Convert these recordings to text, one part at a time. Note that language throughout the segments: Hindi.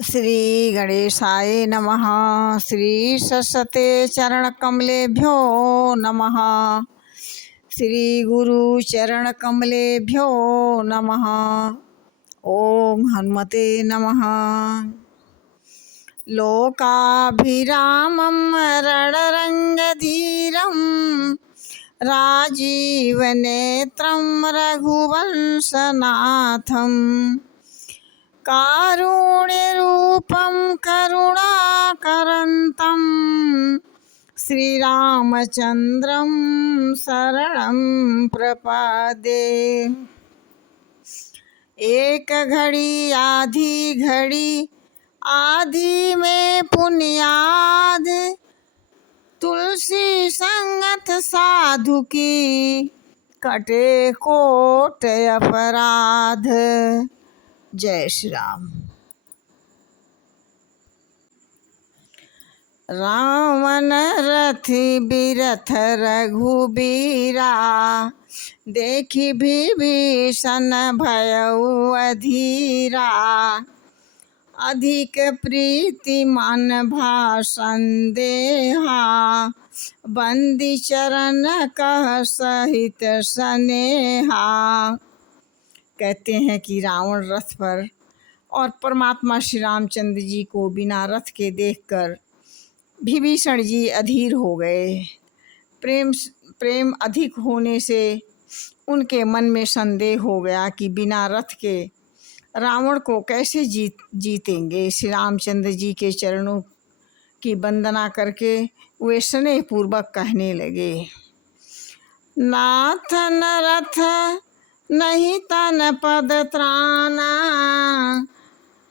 श्री गणेशाय नमः। श्री सरस्वते चरणकमलेभ्यो नमः। श्री गुरु चरणकमलेभ्यो नमः। ओम हनुमते नमः। लोकाभिरामं रणरङ्गधीरं राजीवनेत्रं रघुवंशनाथं कारुण्यरूपं करुणाकरन्तं श्रीरामचन्द्रं शरणं प्रपद्ये। एक घड़ी आधी घड़ी आधी में पुण्याद तुलसी संगत साधु की कटे कोट अपराध। जय श्री राम। रावण रथि बिरथ रघुबीरा देखि विभीषण भयउ अधीरा। अधिक प्रीति मन भाषण देहा बंदी चरण कह सहित स्नेहा। कहते हैं कि रावण रथ पर और परमात्मा श्री रामचंद्र जी को बिना रथ के देखकर विभीषण जी अधीर हो गए। प्रेम अधिक होने से उनके मन में संदेह हो गया कि बिना रथ के रावण को कैसे जीतेंगे। श्री रामचंद्र जी के चरणों की वंदना करके वे स्नेह पूर्वक कहने लगे, नाथ न रथ नहीं तन पद त्राना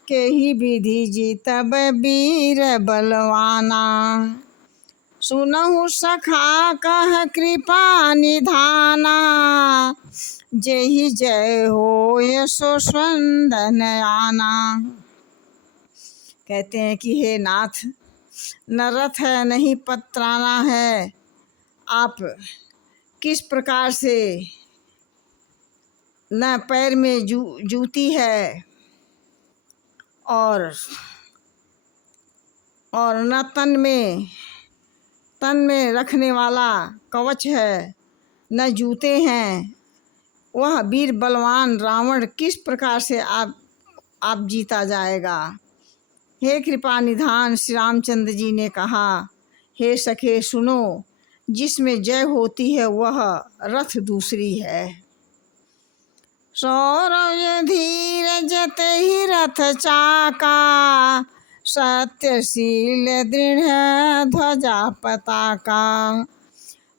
के ही विधि जीतब वीर बलवाना। सुनहु सखा कह कृपा निधाना जेहि जय हो यशो स्वंदन आना। कहते हैं कि हे नाथ, न रथ है नहीं पत्राना है, आप किस प्रकार से न पैर में जूती है और न तन में रखने वाला कवच है, न जूते हैं। वह वीर बलवान रावण किस प्रकार से आप जीता जाएगा। हे कृपा निधान श्री रामचंद्र जी ने कहा, हे सखे सुनो, जिसमें जय होती है वह रथ दूसरी है। सौरभ धीरज ही रथ चाका सत्यशील दृढ़ ध्वजा पताका।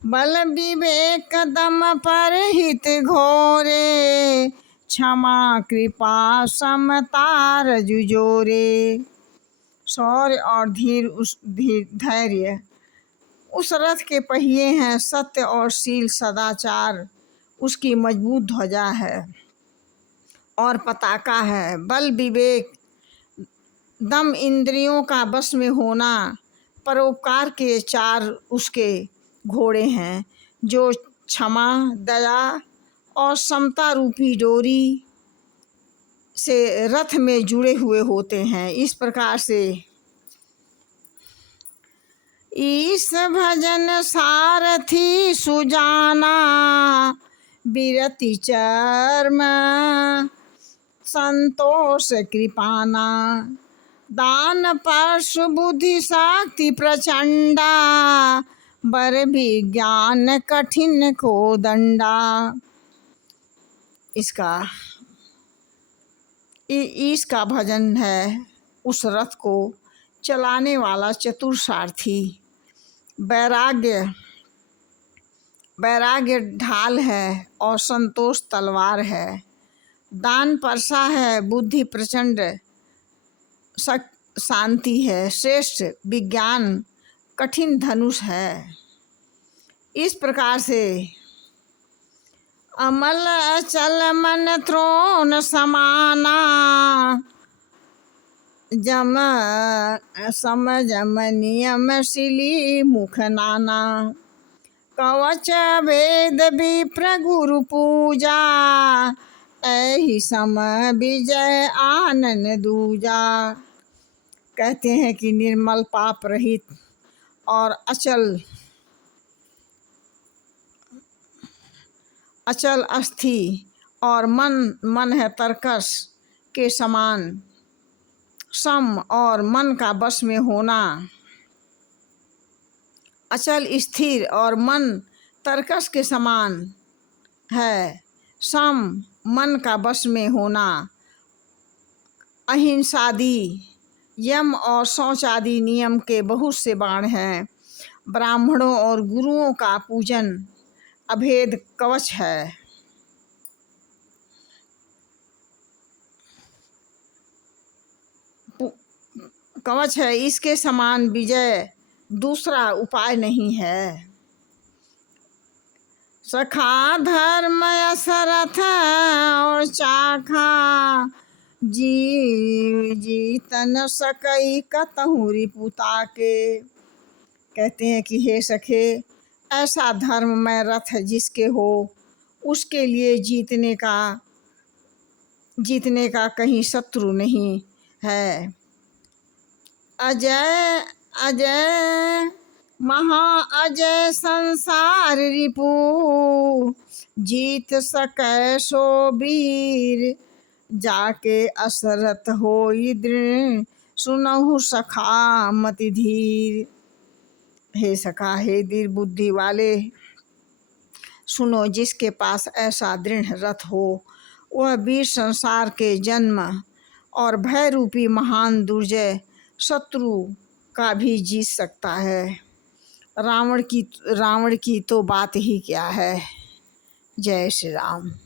बल विवेक दम पर हित घोरे क्षमा कृपा समतार जुजोरे। शौर्य और धैर्य उस रथ के पहिए हैं, सत्य और शील सदाचार उसकी मजबूत ध्वजा है और पताका है। बल विवेक दम इंद्रियों का बस में होना, परोपकार के चार उसके घोड़े हैं जो क्षमा दया और समता रूपी डोरी से रथ में जुड़े हुए होते हैं। इस प्रकार से ईश भजन सारथी सुजाना बिरति चर्म संतोष कृपाना। दान परशु बुद्धि शक्ति प्रचंडा बर विज्ञान कठिन को दंडा। इसका भजन है उस रथ को चलाने वाला चतुर सारथी। वैराग्य ढाल है और संतोष तलवार है। दान परसा है, बुद्धि प्रचंड शांति है। श्रेष्ठ विज्ञान कठिन धनुष है। इस प्रकार से अमल अचल मन त्रोण समाना जम समझम नियम शिली मुख नाना। कवच वेद विप्र गुरु पूजा ऐहि सम विजय आनन दूजा। कहते हैं कि निर्मल पाप रहित और अचल अस्थि और मन है तरकस के समान, सम और मन का बस में होना। अचल स्थिर और मन तरकस के समान है, सम मन का बस में होना। अहिंसादि यम और शौच आदि नियम के बहुत से बाण हैं। ब्राह्मणों और गुरुओं का पूजन अभेद कवच है। कवच है, इसके समान विजय दूसरा उपाय नहीं है। सखा धर्म असरथ और चाखा, जीतन सकई कतहु रिपुता के। कहते हैं कि हे सखे, ऐसा धर्म में रथ जिसके हो, उसके लिए जीतने का कहीं शत्रु नहीं है। अजय अजय महा अजय संसार रिपु, जीत सकै सो वीर। जाके असरथ होई दृढ़, सुनहु सखा मति धीर। हे सखा, हे दीर बुद्धि वाले, सुनो, जिसके पास ऐसा दृढ़ रथ हो, वह वीर संसार के जन्म और भय रूपी महान दुर्जय शत्रु का भी जीत सकता है। रावण की तो बात ही क्या है। जय श्री राम।